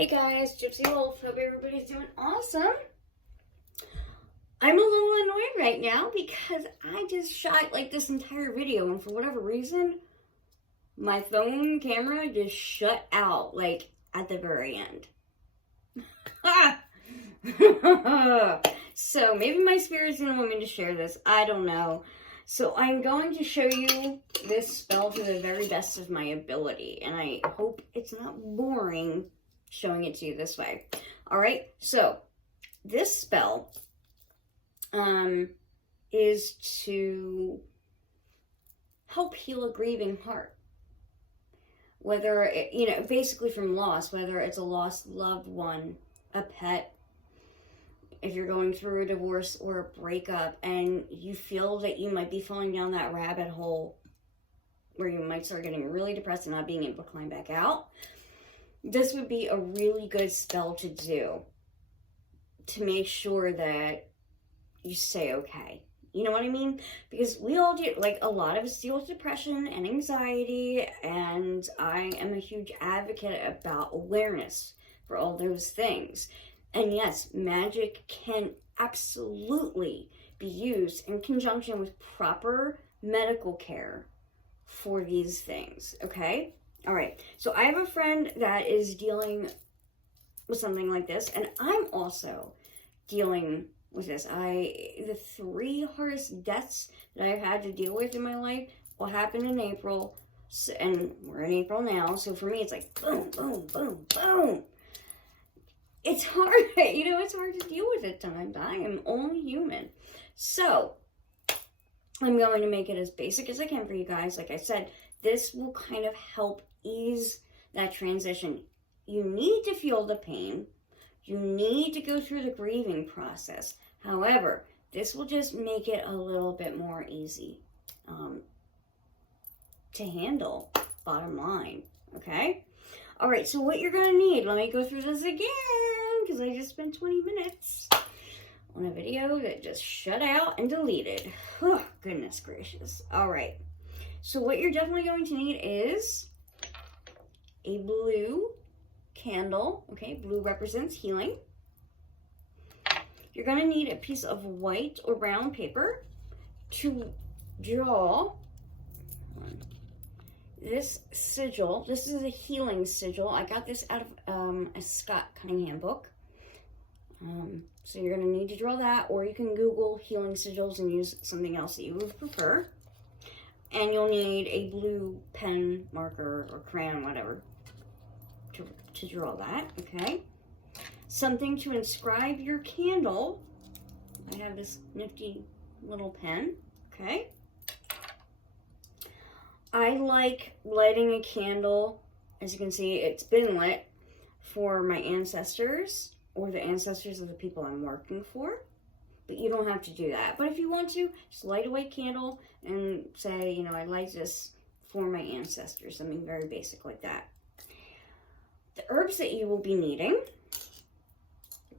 Hey guys, Gypsy Wolf. Hope everybody's doing awesome. I'm a little annoyed right now because I just shot like this entire video and for whatever reason, my phone camera just shut out like at the very end. So maybe my spirit's gonna want me to share this. I don't know. So I'm going to show you this spell to the very best of my ability. And I hope it's not boring showing it to you this way. Alright, so this spell is to help heal a grieving heart. Whether, it, basically from loss, whether it's a lost loved one, a pet, if you're going through a divorce or a breakup and you feel that you might be falling down that rabbit hole where you might start getting really depressed and not being able to climb back out, this would be a really good spell to do to make sure that you stay okay. You know what I mean? Because we all do, like a lot of us deal with depression and anxiety, and I am a huge advocate about awareness for all those things. And yes, magic can absolutely be used in conjunction with proper medical care for these things, okay? All right, so I have a friend that is dealing with something like this, and I'm also dealing with this. The 3 hardest deaths that I've had to deal with in my life will happen in April, and we're in April now, so for me it's like boom, boom, boom, boom. It's hard, it's hard to deal with at times. I am only human. So, I'm going to make it as basic as I can for you guys. Like I said, this will kind of help ease that transition. You need to feel the pain. You need to go through the grieving process. However, this will just make it a little bit more easy to handle, bottom line, okay? All right, so what you're going to need, let me go through this again, because I just spent 20 minutes on a video that just shut out and deleted. Oh, goodness gracious. All right, so what you're definitely going to need is a blue candle. Okay, blue represents healing. You're going to need a piece of white or brown paper to draw this sigil. This is a healing sigil. I got this out of a Scott Cunningham book. So you're going to need to draw that, or you can Google healing sigils and use something else that you would prefer. And you'll need a blue pen, marker, or crayon, whatever, to draw that, okay? Something to inscribe your candle. I have this nifty little pen, okay? I like lighting a candle. As you can see, it's been lit for my ancestors or the ancestors of the people I'm working for. But you don't have to do that. But if you want to, just light a white candle and say, I light this for my ancestors. Something very basic like that. The herbs that you will be needing: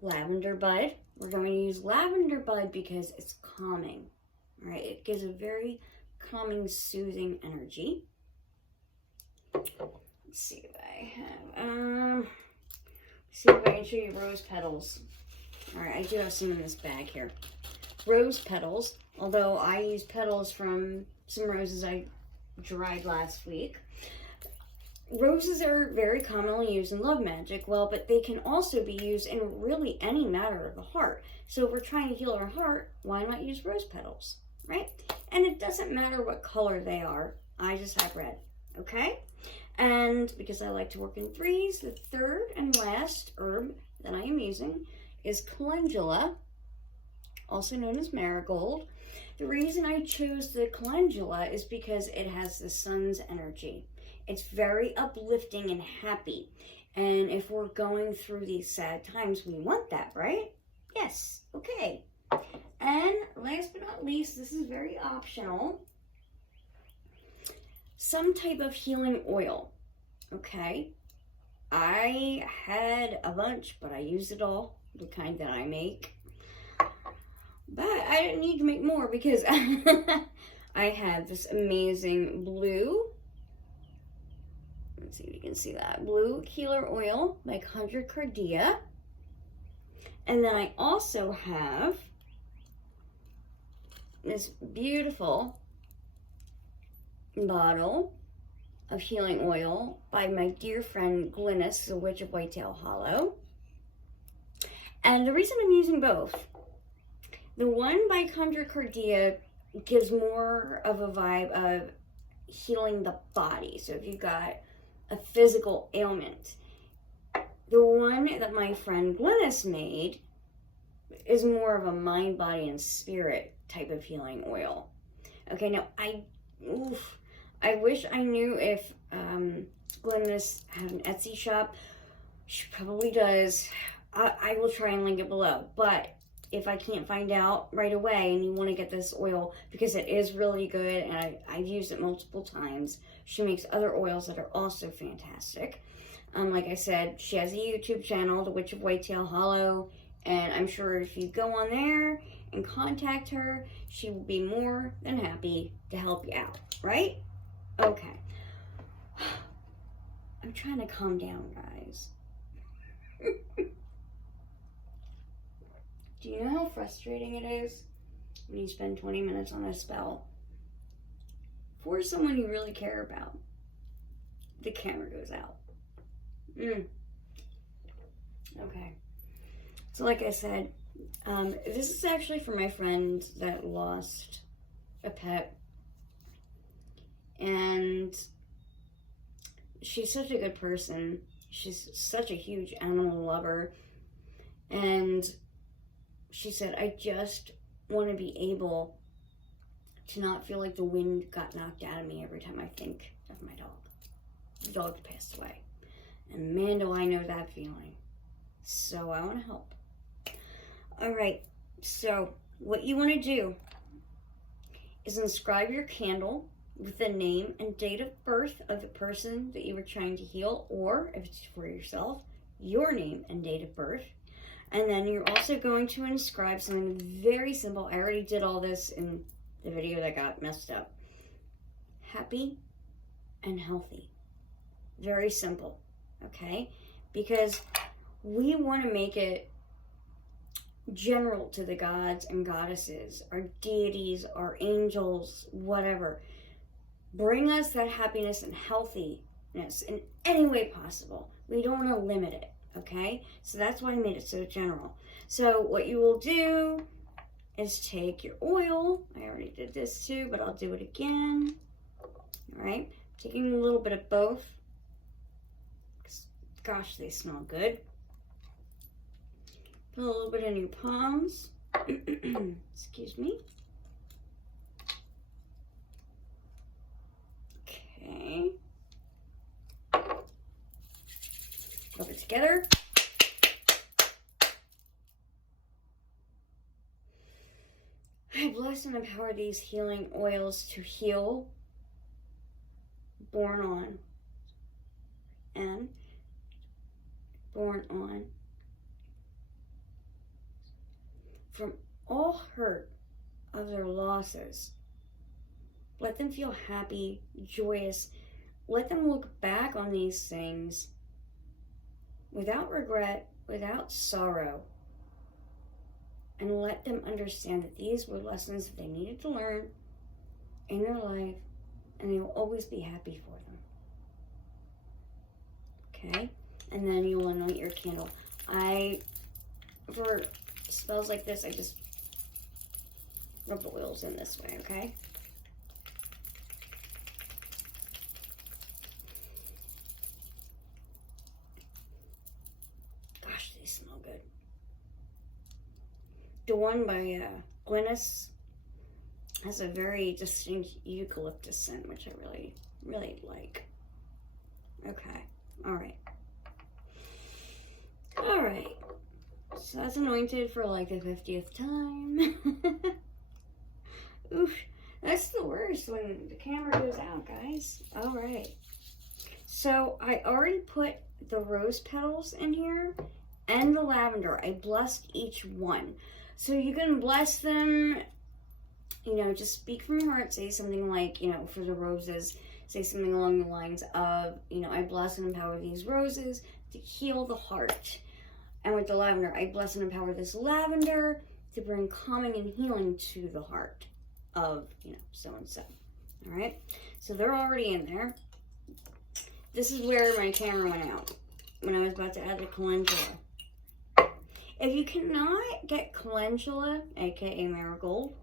lavender bud. We're going to use lavender bud because it's calming, right? It gives a very calming, soothing energy. Let's see if I have, see if I can show you rose petals. All right, I do have some in this bag here. Rose petals, although I use petals from some roses I dried last week. Roses are very commonly used in love magic, but they can also be used in really any matter of the heart. So if we're trying to heal our heart, why not use rose petals, right? And it doesn't matter what color they are. I just have red, okay? And because I like to work in threes, the third and last herb that I am using is calendula, also known as marigold. The reason I chose the calendula is because it has the sun's energy. It's very uplifting and happy. And if we're going through these sad times, we want that, right? Yes, okay. And last but not least, this is very optional, some type of healing oil, okay? I had a bunch, but I used it all, the kind that I make. But I didn't need to make more because I have this amazing blue let's see if you can see that. Blue Healer Oil by Calendula. And then I also have this beautiful bottle of healing oil by my dear friend Glynis, the Witch of Whitetail Hollow. And the reason I'm using both, the one by Calendula gives more of a vibe of healing the body. So if you've got a physical ailment, the one that my friend Glynis made is more of a mind, body, and spirit type of healing oil. Okay, now I wish I knew if Glynis had an Etsy shop. She probably does. I will try and link it below. But if I can't find out right away and you want to get this oil, because it is really good and I've used it multiple times. She makes other oils that are also fantastic. Like I said, she has a YouTube channel, The Witch of Whitetail Hollow, and I'm sure if you go on there and contact her, she will be more than happy to help you out, right? Okay. I'm trying to calm down, guys. Do you know how frustrating it is when you spend 20 minutes on a spell for someone you really care about? The camera goes out. Okay. So like I said, this is actually for my friend that lost a pet. And she's such a good person. She's such a huge animal lover. And she said, I just want to be able to not feel like the wind got knocked out of me every time I think of my dog. The dog passed away. And man, do I know that feeling. So I want to help. All right. So what you want to do is inscribe your candle with the name and date of birth of the person that you were trying to heal, or if it's for yourself, your name and date of birth. And then you're also going to inscribe something very simple. I already did all this in the video that got messed up. Happy and healthy. Very simple, okay? Because we want to make it general to the gods and goddesses, our deities, our angels, whatever. Bring us that happiness and healthiness in any way possible. We don't want to limit it. Okay, so that's why I made it so general. So what you will do is take your oil. I already did this too, but I'll do it again. All right, taking a little bit of both. Gosh, they smell good. Put a little bit in your palms. Excuse me. Okay. Rub it together. I bless and empower these healing oils to heal, born on, and born on, from all hurt of their losses. Let them feel happy, joyous. Let them look back on these things without regret, without sorrow, and let them understand that these were lessons that they needed to learn in their life, and they will always be happy for them. Okay? And then you'll anoint your candle. For spells like this, I just rub the oils in this way, okay? The one by Glynis has a very distinct eucalyptus scent, which I really, really like. Okay, all right. All right, so that's anointed for like the 50th time. Oof, that's the worst when the camera goes out, guys. All right, so I already put the rose petals in here and the lavender. I blessed each one. So you can bless them, you know, just speak from your heart. Say something like, you know, for the roses, say something along the lines of, I bless and empower these roses to heal the heart. And with the lavender, I bless and empower this lavender to bring calming and healing to the heart of, so-and-so. All right? So they're already in there. This is where my camera went out when I was about to add the calendula. If you cannot get calendula, aka marigold,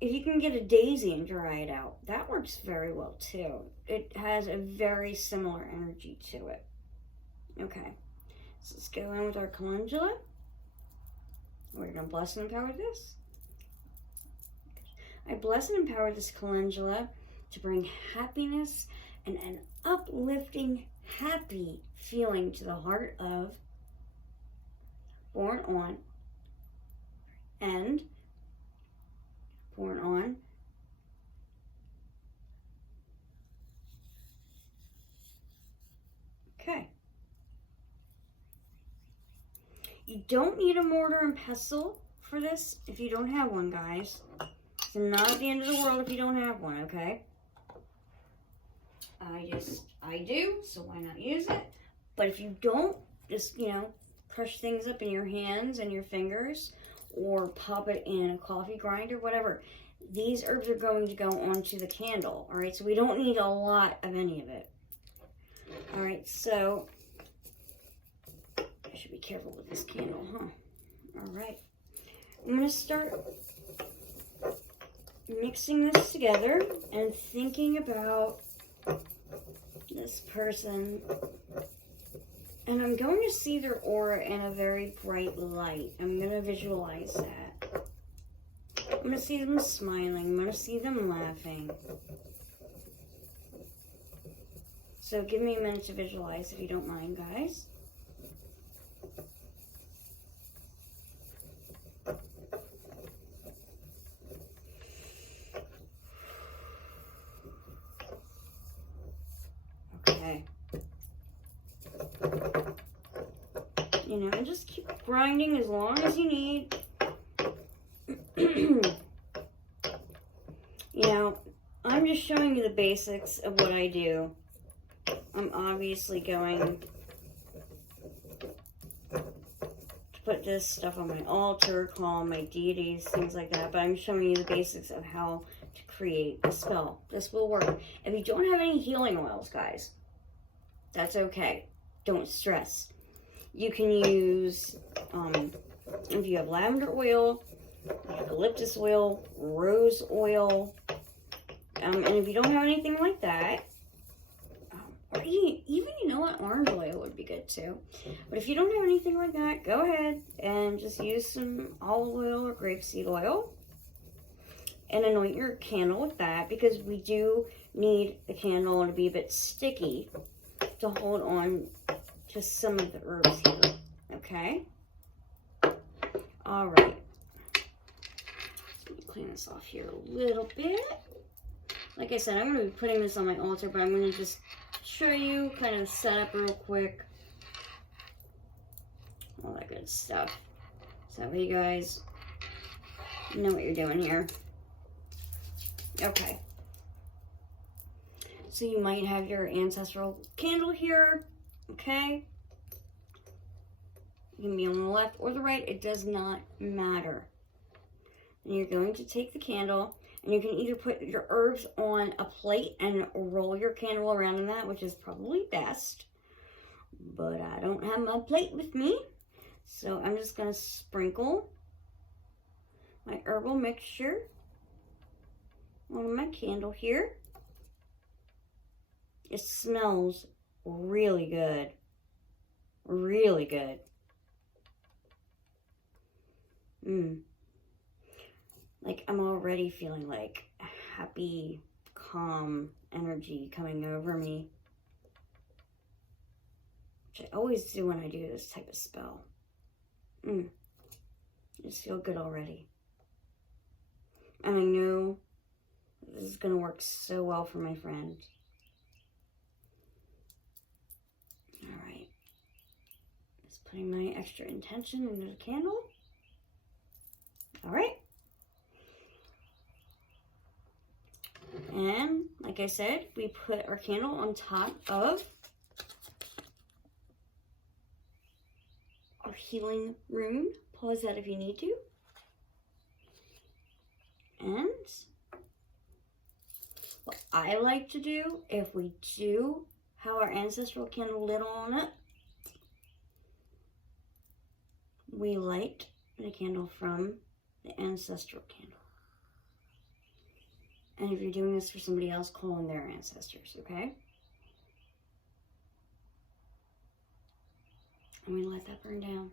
if you can get a daisy and dry it out, that works very well too. It has a very similar energy to it. Okay, so let's go in with our calendula. We're going to bless and empower this. I bless and empower this calendula to bring happiness and an uplifting, happy feeling to the heart of born on and born on okay. You don't need a mortar and pestle for this if you don't have one, guys. It's not at the end of the world if you don't have one, okay? I do, so why not use it? But if you don't, just, crush things up in your hands and your fingers, or pop it in a coffee grinder, whatever. These herbs are going to go onto the candle, all right? So we don't need a lot of any of it. All right, so I should be careful with this candle, huh? All right. I'm going to start mixing this together and thinking about this person. And I'm going to see their aura in a very bright light. I'm going to visualize that. I'm going to see them smiling. I'm going to see them laughing. So give me a minute to visualize if you don't mind, guys. Okay. And just keep grinding as long as you need. I'm just showing you the basics of what I do. I'm obviously going to put this stuff on my altar, call my deities, things like that, but I'm showing you the basics of how to create a spell. This will work. If you don't have any healing oils, guys, that's okay. Don't stress. You can use, if you have lavender oil, eucalyptus oil, rose oil, and if you don't have anything like that, or even, orange oil would be good too. But if you don't have anything like that, go ahead and just use some olive oil or grapeseed oil and anoint your candle with that, because we do need the candle to be a bit sticky to hold on to some of the herbs here, okay? All right. Let me clean this off here a little bit. Like I said, I'm going to be putting this on my altar, but I'm going to just show you kind of set up real quick. All that good stuff. So you guys know what you're doing here. Okay. So you might have your ancestral candle here. Okay, you can be on the left or the right, it does not matter. And you're going to take the candle, and you can either put your herbs on a plate and roll your candle around in that, which is probably best, but I don't have my plate with me, so I'm just going to sprinkle my herbal mixture on my candle here. It smells really good. Really good. Like, I'm already feeling like a happy, calm energy coming over me. Which I always do when I do this type of spell. I just feel good already. And I know this is going to work so well for my friend. Alright. Just putting my extra intention into the candle. Alright. And like I said, we put our candle on top of our healing rune. Pause that if you need to. And what I like to do, if we do have our ancestral candle lit on it, we light the candle from the ancestral candle. And if you're doing this for somebody else, call on their ancestors, okay? And we let that burn down.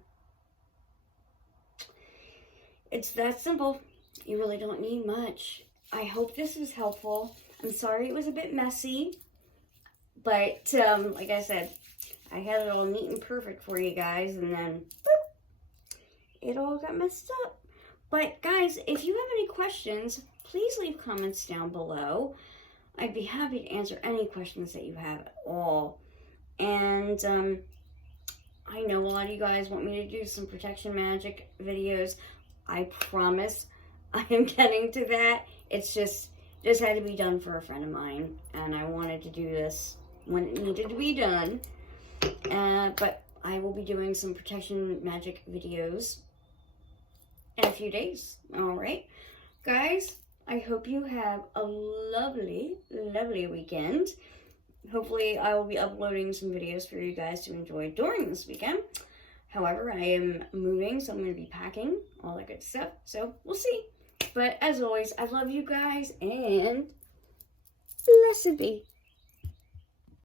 It's that simple. You really don't need much. I hope this was helpful. I'm sorry it was a bit messy, but like I said, I had it all neat and perfect for you guys, and then boop, it all got messed up. But guys, if you have any questions, please leave comments down below. I'd be happy to answer any questions that you have at all. And I know a lot of you guys want me to do some protection magic videos. I promise I am getting to that. It's just had to be done for a friend of mine, and I wanted to do this when it needed to be done. But I will be doing some protection magic videos in a few days. All right, guys, I hope you have a lovely, lovely weekend. Hopefully, I will be uploading some videos for you guys to enjoy during this weekend. However, I am moving, so I'm going to be packing, all that good stuff. So, we'll see. But as always, I love you guys, and blessed be.